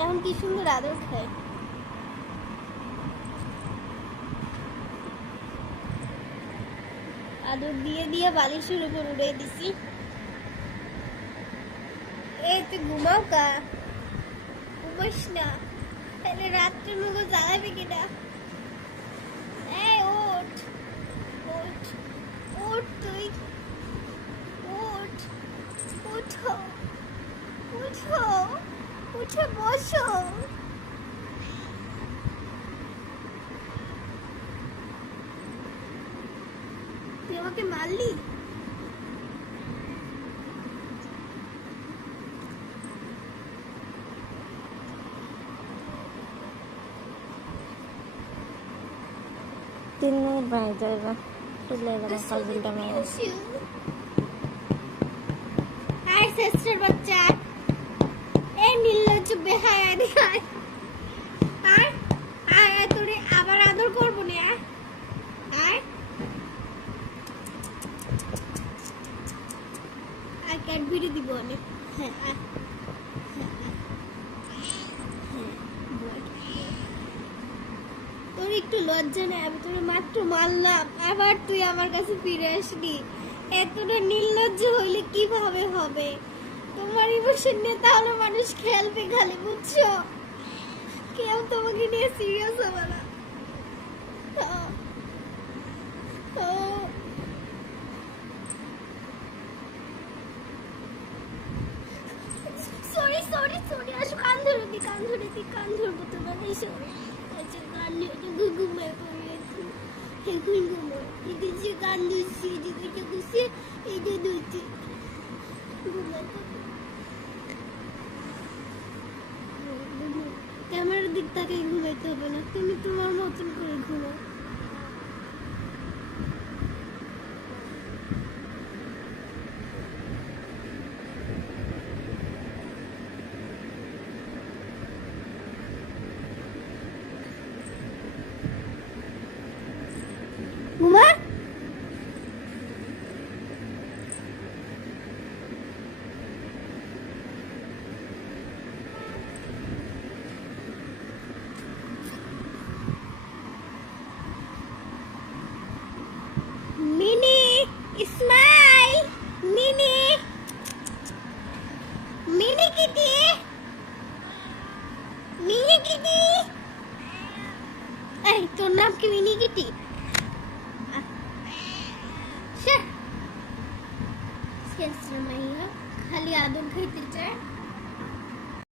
এখন কি সুন্দর আদর খায়। আদর দিয়ে দিয়ে বালিশের উপর উড়ে দিছি। এই তুই ঘুমাও কা, ঘুমাস না, তাহলে রাত্রে মুখো জ্বালাবি কিনা। এই ওঠ ওঠ ওঠ, তুই ওঠ, উঠো উঠো, উঠে বসো। তুই আমাকে মারলি? তিন মিনিট বানিয়ে যাবে চলে গেলাম পাজলটা মেয়ে। হাই সিস্টার বাচ্চা, এই নির্লজ্জ বেহায়া দেখায়। আয় আয় আয়, তোরে আবার আদর করবো না। আয় আয়, ক্যাডবেরি দিব অনেক। হ্যাঁ আয়, তোর একটু লজ্জা নেই? আমি তোর মাত্র মারলাম, আবার তুই আমার কাছে ফিরে আসলি। এতটা নির্লজ্জ হইলে কিভাবে হবে? তোমার ইমোশন নিয়ে তাহলে মানুষ খেলবে খালি, বুঝছো? কেউ তোমাকে নিয়ে সিরিয়াস হবে না। সরি সরি সরি, আসো, কান ধরে দি, কান ধরে দি, কান ধরবো তোমার। এসো, আচ্ছা কান ধরে ঘুমায় পড়েছি, এখন ঘুমো। এদিকে কান ধরছি, এদিকে ঘুষে, এই যে ধরছি, ঘুমাতে। ক্যামেরার দিক তাকে ঘুমাইতে হবে না, তুমি তোমার মতন করে ঘুমাও। ঘুমা। Mini smile, mini mini Kitty, mini Kitty. এই তোর নাম কি মিনি কিটি? খালি আদর খাইতে চায়।